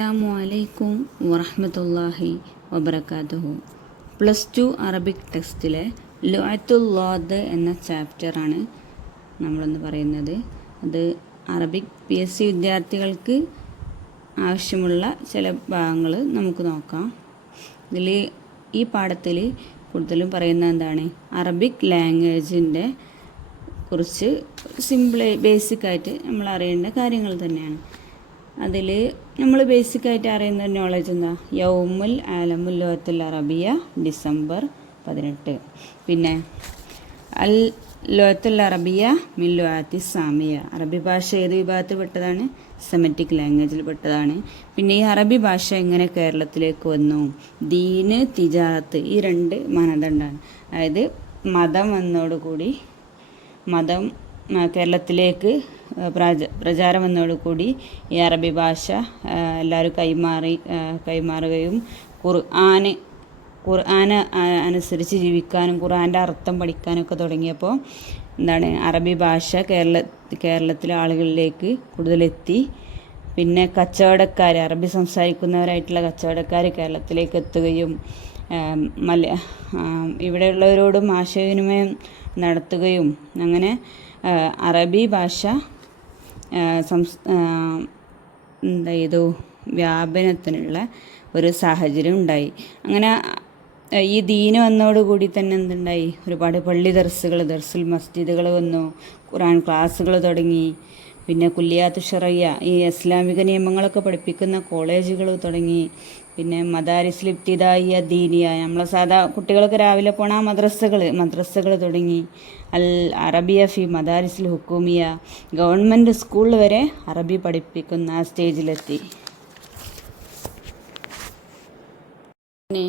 അസ്സലാമു വറഹ്മത്തുള്ളാഹി വബറകാതുഹു. +2 അറബിക് ടെക്സ്റ്റിലെ ലുഅത്തുല്ലാദ് എന്ന ചാപ്റ്ററാണ് നമ്മളൊന്ന് പറയുന്നത്. അത് അറബിക് PSC വിദ്യാർത്ഥികൾക്ക് ആവശ്യമുള്ള ചില ഭാഗങ്ങൾ നമുക്ക് നോക്കാം. ഇതിൽ ഈ പാഠത്തിൽ കൂടുതലും പറയുന്നത് എന്താണ്, അറബിക് ലാംഗ്വേജിൻ്റെ കുറിച്ച് ബേസിക്കായിട്ട് നമ്മൾ അറിയേണ്ട കാര്യങ്ങൾ തന്നെയാണ്. അതിൽ നമ്മൾ ബേസിക്കായിട്ട് അറിയുന്ന നോളജ് എന്താ, യൗമുൽ ആലമുൽ ലോകത്തുൽ അറബിയ ഡിസംബർ 18. പിന്നെ അൽ ലോകത്തുൽ അറബിയ മിൻ ലുആത്തി സാമിയ, അറബി ഭാഷ ഏത് വിഭാഗത്തിൽ പെട്ടതാണ്? സെമറ്റിക് ലാംഗ്വേജിൽ പെട്ടതാണ്. പിന്നെ ഈ അറബി ഭാഷ എങ്ങനെ കേരളത്തിലേക്ക് വന്നു? ദീന് തിജാറത്ത്, ഈ രണ്ട് മാനദണ്ഡമാണ്. അതായത് മതം വന്നതോടുകൂടി, മതം കേരളത്തിലേക്ക് പ്രചാരം വന്നതോടുകൂടി ഈ അറബി ഭാഷ എല്ലാവരും കൈമാറുകയും ഖുർആൻ അനുസരിച്ച് ജീവിക്കാനും ഖുർആൻ്റെ അർത്ഥം പഠിക്കാനൊക്കെ തുടങ്ങിയപ്പോൾ എന്താണ്, അറബി ഭാഷ കേരളത്തിലെ ആളുകളിലേക്ക് കൂടുതലെത്തി. പിന്നെ കച്ചവടക്കാർ, അറബി സംസാരിക്കുന്നവരായിട്ടുള്ള കച്ചവടക്കാർ കേരളത്തിലേക്ക് എത്തുകയും ഇവിടെയുള്ളവരോടും ആശയവിനിമയം നടത്തുകയും അങ്ങനെ അറബി ഭാഷ വ്യാപനത്തിനുള്ള ഒരു സാഹചര്യം ഉണ്ടായി. അങ്ങനെ ഈ ദീന് വന്നതോടുകൂടി തന്നെ എന്തുണ്ടായി, ഒരുപാട് പള്ളി ദർസുൽ മസ്ജിദുകൾ വന്നു, ഖുർആൻ ക്ലാസ്സുകൾ തുടങ്ങി. പിന്നെ കുല്ലിയാത്ത് ഷറയ്യ, ഈ ഇസ്ലാമിക നിയമങ്ങളൊക്കെ പഠിപ്പിക്കുന്ന കോളേജുകൾ തുടങ്ങി. പിന്നെ മദാരിസുൽ ഇബ്തിദായിയ ദീനിയ, നമ്മളെ സാധാ കുട്ടികളൊക്കെ രാവിലെ പോണ മദ്രസകൾ തുടങ്ങി. അൽ അറബിയ ഫി മദാരിസുൽ ഹുക്കൂമിയ, ഗവൺമെൻറ് സ്കൂളിൽ വരെ അറബി പഠിപ്പിക്കുന്ന ആ സ്റ്റേജിലെത്തി. പിന്നെ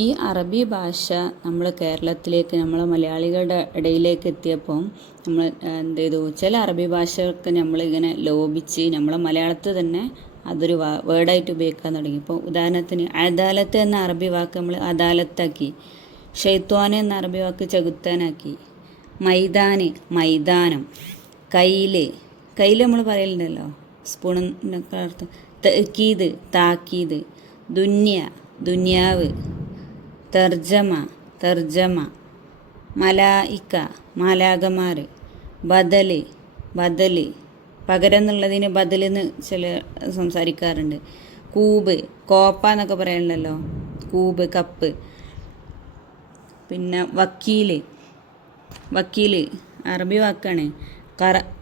ഈ അറബി ഭാഷ നമ്മൾ കേരളത്തിലേക്ക്, നമ്മളെ മലയാളികളുടെ ഇടയിലേക്ക് എത്തിയപ്പോൾ നമ്മൾ എന്ത് ചെയ്തു, ചില അറബി ഭാഷകൾക്ക് നമ്മളിങ്ങനെ ലോപിച്ച് നമ്മളെ മലയാളത്തിൽ തന്നെ അതൊരു വേർഡായിട്ട് ഉപയോഗിക്കാൻ തുടങ്ങി. ഇപ്പോൾ ഉദാഹരണത്തിന് അദാലത്ത് എന്ന അറബി വാക്ക് നമ്മൾ അദാലത്താക്കി, ഷെയ്ത്വാൻ എന്ന അറബി വാക്ക് ചെകുത്താനാക്കി, മൈതാനം, കയ്യിൽ നമ്മൾ പറയലുണ്ടല്ലോ സ്പൂണിനൊക്കെ അർത്ഥം, താക്കീത്, ദുന്യാവ്, തർജമ, മാലാകമാർ, ബദല് പകരം എന്നുള്ളതിന് ബദലെന്ന് ചില സംസാരിക്കാറുണ്ട്. കോപ്പ എന്നൊക്കെ പറയണല്ലോ, കപ്പ്. പിന്നെ വക്കീല് അറബി വാക്കാണ്.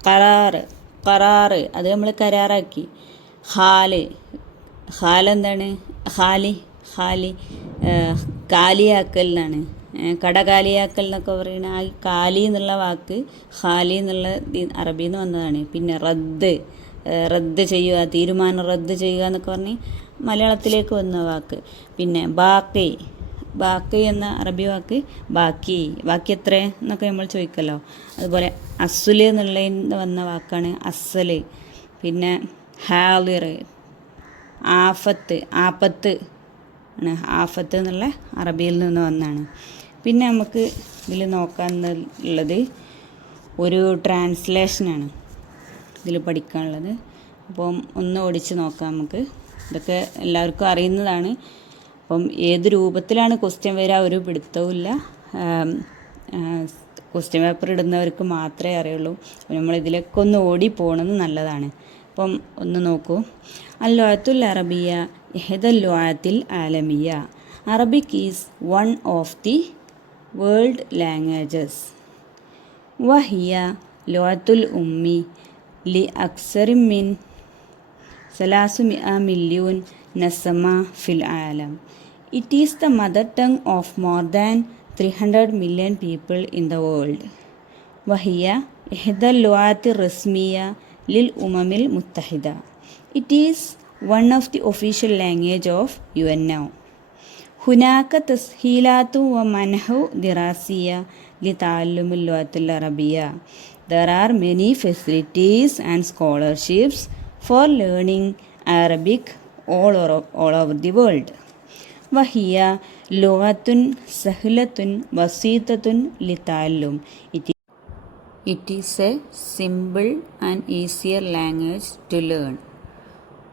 ഖറാറ് അത് നമ്മൾ കരാറാക്കി. എന്താണ്, കാലിയാക്കൽ എന്നാണ്, കട കാലിയാക്കൽ എന്നൊക്കെ പറയുന്ന ആ കാലി എന്നുള്ള വാക്ക് ഖാലി എന്നുള്ള അറബിയിൽ നിന്ന് വന്നതാണ്. പിന്നെ റദ്ദ് ചെയ്യുക, തീരുമാനം റദ്ദ് ചെയ്യുക എന്നൊക്കെ പറഞ്ഞ് മലയാളത്തിലേക്ക് വന്ന വാക്ക്. പിന്നെ ബാക്കി എന്ന അറബി വാക്ക് ബാക്കി എത്ര എന്നൊക്കെ നമ്മൾ ചോദിക്കല്ലോ, അതുപോലെ അസുല് എന്നുള്ളതിൽ നിന്ന് വന്ന വാക്കാണ് അസല്. പിന്നെ ഹാലിർ, ആപ്പത്ത് ആണ്, ആഫത്ത് എന്നുള്ള അറബിയിൽ നിന്ന് വന്നതാണ്. പിന്നെ നമുക്ക് ഇതിൽ നോക്കാനുള്ളത് ഒരു ട്രാൻസ്ലേഷനാണ് ഇതിൽ പഠിക്കാനുള്ളത്. അപ്പം ഒന്ന് ഓടിച്ച് നോക്കാം നമുക്ക്. ഇതൊക്കെ എല്ലാവർക്കും അറിയുന്നതാണ്. അപ്പം ഏത് രൂപത്തിലാണ് ക്വസ്റ്റ്യൻ വരിക ഒരു പിടുത്തവുമില്ല. ക്വസ്റ്റ്യൻ പേപ്പർ ഇടുന്നവർക്ക് മാത്രമേ അറിയുള്ളൂ. അപ്പം നമ്മളിതിലൊക്കെ ഒന്ന് ഓടിപ്പോകണമെന്ന് നല്ലതാണ്. അപ്പം ഒന്ന് നോക്കൂ. അൽ ലുഅത്തുൽ അറബിയ ഇഹ്ദൽ ലുഅത്തിൽ ആലമിയ, Arabic is one of the world languages. വഹിയ ലുഅത്തുൽ ഉമ്മി ലി അക്സറി മിൻ 300 മില്യൺ നസമ ഫിൽ ആലം. It is the mother tongue of more than 300 million people in the world. وهي إحدى اللغات الرسمية للأمم المتحدة. It is one of the official language of UN now. هناك تسهيلات ومنح دراسية لتعلم اللغة العربية. There are many facilities and scholarships for learning Arabic all over the world. وهي لغة سهلة بسيطة للتعلم. It is a simple and easier language to learn.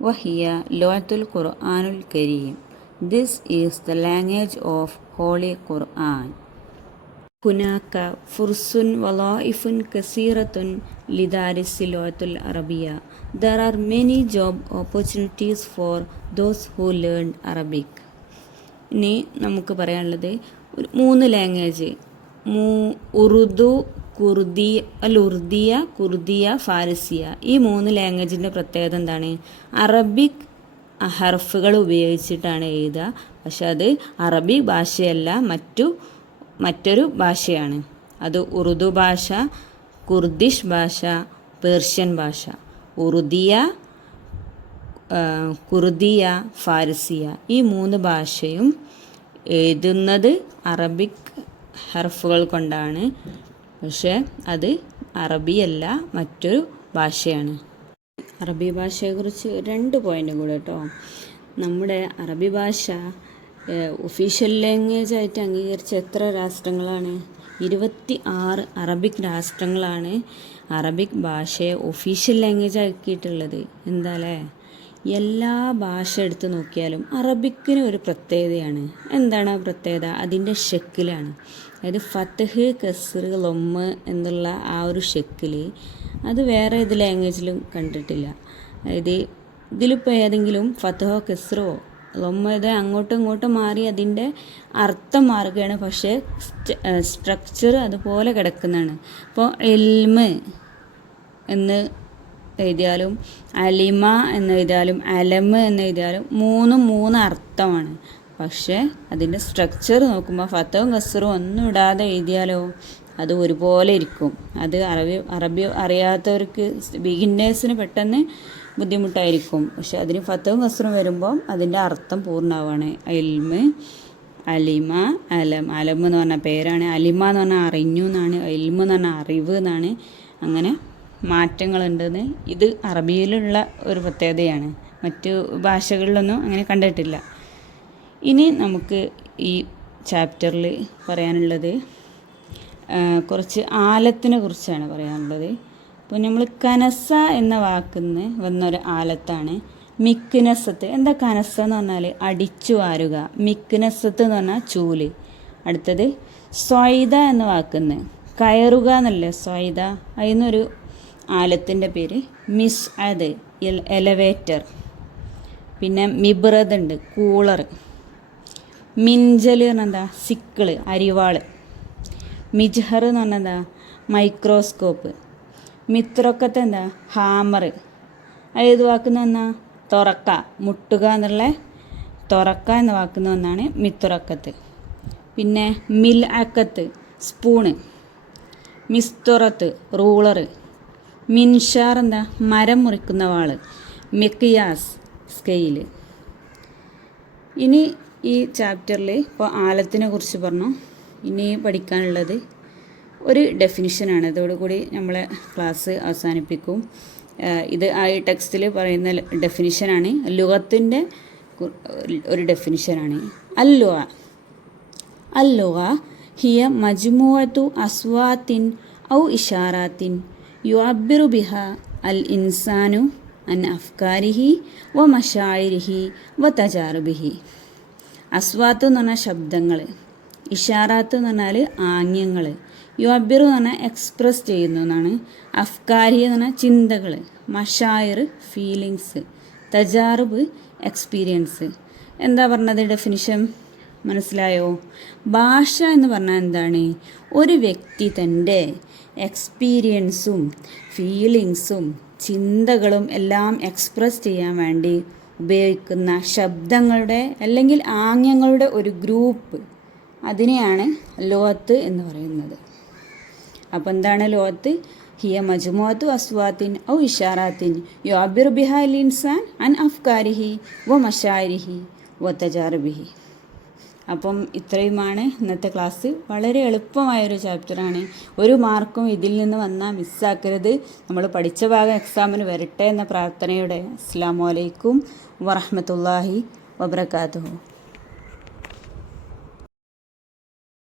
വഹിയ ലോഅത്തുൽ ഖുർആനുൽ കരീം. This is the language of holy Quran. ഹുനാക ഫുർസുൻ വലായിഫുൻ കസീറത്തുൻ ലിദാരിസി ലോഅത്തുൽ അറബിയ. There are many job opportunities for those who learn Arabic. ഇനി നമുക്ക് പറയാനുള്ളത് 3 ലാംഗ്വേജ്, ഉറുദു, ഉറുദിയ, കുർദിയ, ഫാരിസിയ. ഈ 3 ലാംഗ്വേജിൻ്റെ പ്രത്യേകത എന്താണ്? അറബിക് ഹർഫുകൾ ഉപയോഗിച്ചിട്ടാണ് എഴുതുക. പക്ഷെ അത് അറബിക് ഭാഷയല്ല, മറ്റൊരു ഭാഷയാണ്. അത് ഉറുദു ഭാഷ, കുർദിഷ് ഭാഷ, പേർഷ്യൻ ഭാഷ. ഉറുദിയ, കുർദിയ, ഫാരിസിയ ഈ 3 ഭാഷയും എഴുതുന്നത് അറബിക് ഹർഫുകൾ കൊണ്ടാണ്. പക്ഷേ അത് അറബിയല്ല, മറ്റൊരു ഭാഷയാണ്. അറബി ഭാഷയെക്കുറിച്ച് 2 പോയിൻ്റ് കൂടെ കേട്ടോ. നമ്മുടെ അറബി ഭാഷ ഒഫീഷ്യൽ ലാംഗ്വേജ് ആയിട്ട് അംഗീകരിച്ച എത്ര രാഷ്ട്രങ്ങളാണ്? 26 അറബിക് രാഷ്ട്രങ്ങളാണ് അറബിക് ഭാഷയെ ഒഫീഷ്യൽ ലാംഗ്വേജ് ആക്കിയിട്ടുള്ളത്. എന്താല്ലേ? എല്ലാ ഭാഷ എടുത്ത് നോക്കിയാലും അറബിക്കിന് ഒരു പ്രത്യേകതയാണ്. എന്താണ് ആ പ്രത്യേകത? അതിൻ്റെ ഷെക്കിലാണ്. അതായത് ഫത്ത്ഹ്, കസ്ർ, ലൊമ്മ് എന്നുള്ള ആ ഒരു ഷെക്കിൽ അത് വേറെ ഏത് ലാംഗ്വേജിലും കണ്ടിട്ടില്ല. അതായത് ഇതിലിപ്പോൾ ഏതെങ്കിലും ഫത്ത്ഹോ കസ്റോ ലൊമ്മത് അങ്ങോട്ടും ഇങ്ങോട്ടും മാറി അതിൻ്റെ അർത്ഥം മാറുകയാണ്, പക്ഷേ സ്ട്രക്ചർ അതുപോലെ കിടക്കുന്നതാണ്. ഇപ്പോൾ ഇൽമ് എന്ന് എഴുതിയാലും അലിമ എന്ന് എഴുതിയാലും അലമ് എന്ന് എഴുതിയാലും 3 അർത്ഥമാണ്. പക്ഷേ അതിൻ്റെ സ്ട്രക്ചർ നോക്കുമ്പോൾ ഫത്തവും കസറും ഒന്നും ഇടാതെ എഴുതിയാലോ അത് ഒരുപോലെ ഇരിക്കും. അത് അറബി അറിയാത്തവർക്ക്, ബിഗിന്നേഴ്സിന് പെട്ടെന്ന് ബുദ്ധിമുട്ടായിരിക്കും. പക്ഷെ അതിന് ഫത്തവും കസറും വരുമ്പോൾ അതിൻ്റെ അർത്ഥം പൂർണ്ണമാവാണ്. ഇൽമ്, അലിമ, അലം എന്ന് പറഞ്ഞ പേരാണ്. അലിമ എന്ന് പറഞ്ഞാൽ അറിഞ്ഞു എന്നാണ്. ഇൽമ് എന്ന് പറഞ്ഞാൽ അറിവ് എന്നാണ്. അങ്ങനെ മാറ്റങ്ങളുണ്ടെന്ന് ഇത് അറബിയിലുള്ള ഒരു പ്രത്യേകതയാണ്. മറ്റു ഭാഷകളിലൊന്നും അങ്ങനെ കണ്ടിട്ടില്ല. ഇനി നമുക്ക് ഈ ചാപ്റ്ററിൽ പറയാനുള്ളത് കുറച്ച് ആലത്തിനെ കുറിച്ചാണ് പറയാനുള്ളത്. അപ്പോൾ നമ്മൾ കനസ എന്ന വാക്കിന്ന് വന്നൊരു ആലത്താണ് മിക്നസത്ത്. എന്താ കനസ എന്ന് പറഞ്ഞാൽ അടിച്ചു വാരുക, മിക്നസത്ത് എന്ന് പറഞ്ഞാൽ ചൂല്. അടുത്തത് സ്വൈദ എന്ന വാക്കിന്ന് കയറുക എന്നല്ലേ സ്വൈദ. അതിന്നൊരു ആലത്തിൻ്റെ പേര് മിസ്അദ്, എലവേറ്റർ. പിന്നെ മിബ്രദ് ഉണ്ട്, കൂളർ. മിൻജൽ എന്ന് പറഞ്ഞാൽ എന്താ? സിക്കിള്, അരിവാള്. മിജ്ഹർ എന്ന് പറഞ്ഞാൽ എന്താ? മൈക്രോസ്കോപ്പ്. മിത്രക്കത്ത് എന്താ? ഹാമർ. ഏത് വാക്കുന്ന വന്നാ? തുറക്ക, മുട്ടുക എന്നുള്ള തുറക്ക എന്ന വാക്കുന്ന ഒന്നാണ് മിത്തുറക്കത്ത്. പിന്നെ മിൽ അക്കത്ത് സ്പൂണ്. മിസ്തുറത്ത് റൂളറ്. മിൻഷാർ എന്താ? മരം മുറിക്കുന്ന വാള്. മിക്കിയാസ് സ്കെയില്. ഇനി ഈ ചാപ്റ്ററിൽ ഇപ്പോൾ ആലത്തിനെ കുറിച്ച് പറഞ്ഞു. ഇനി പഠിക്കാനുള്ളത് ഒരു ഡെഫിനിഷനാണ്. ഇതോടുകൂടി നമ്മളെ ക്ലാസ് അവസാനിപ്പിക്കും. ഇത് ആ ടെക്സ്റ്റിൽ പറയുന്ന ഡെഫിനിഷനാണ്. ലുഗത്തിൻ്റെ ഒരു ഡെഫിനിഷനാണ്. അല്ലുഗ ഹിയ മജ്മുഅത്തു അസ്വാത്തിൻ ഔ ഇഷാറാത്തിൻ യുഅബ്ബിറു ബിഹ അൽ ഇൻസാനു അൻ അഫ്കാരിഹി വ മശാഇരിഹി വ തജാറുബിഹി. അസ്വാത്ത് എന്ന് പറഞ്ഞാൽ ശബ്ദങ്ങൾ, ഇഷാറാത്ത് എന്ന് പറഞ്ഞാൽ ആംഗ്യങ്ങൾ, യുഅബ്ബിറു എന്ന് പറഞ്ഞാൽ എക്സ്പ്രസ് ചെയ്യുന്നു എന്നാണ്, അഫ്കാരി എന്ന് പറഞ്ഞാൽ ചിന്തകൾ, മഷായിർ ഫീലിങ്സ്, തജാറുബ് എക്സ്പീരിയൻസ്. എന്താ പറഞ്ഞത് ഡെഫിനിഷൻ? മനസ്സിലായോ? ഭാഷ എന്ന് പറഞ്ഞാൽ എന്താണ്? ഒരു വ്യക്തി തൻ്റെ എക്സ്പീരിയൻസും ഫീലിങ്സും ചിന്തകളും എല്ലാം എക്സ്പ്രസ് ചെയ്യാൻ വേണ്ടി ഉപയോഗിക്കുന്ന ശബ്ദങ്ങളുടെ അല്ലെങ്കിൽ ആംഗ്യങ്ങളുടെ ഒരു ഗ്രൂപ്പ്, അതിനെയാണ് ലോത്ത് എന്ന് പറയുന്നത്. അപ്പോൾ എന്താണ് ലോത്ത്? ഹിയ മജ്മുഅത്തു അസ്വാത്തിൻ ഔ ഇഷാറാത്തിൻ യുഅബ്ബിറു ബിഹാ അൽ ഇൻസാൻ അൻ അഫ്കാരിഹി വ മശാഇരിഹി വ തജാറുബിഹി. അപ്പം ഇത്രയുമാണ് ഇന്നത്തെ ക്ലാസ്. വളരെ എളുപ്പമായൊരു ചാപ്റ്ററാണ്. ഒരു മാർക്കും ഇതിൽ നിന്ന് വന്നാൽ മിസ്സാക്കരുത്. നമ്മൾ പഠിച്ച ഭാഗം എക്സാമിന് വരട്ടെ എന്ന പ്രാർത്ഥനയോടെ അസ്സലാമു അലൈക്കും വറഹ്മത്തുള്ളാഹി വബറകാതുഹു.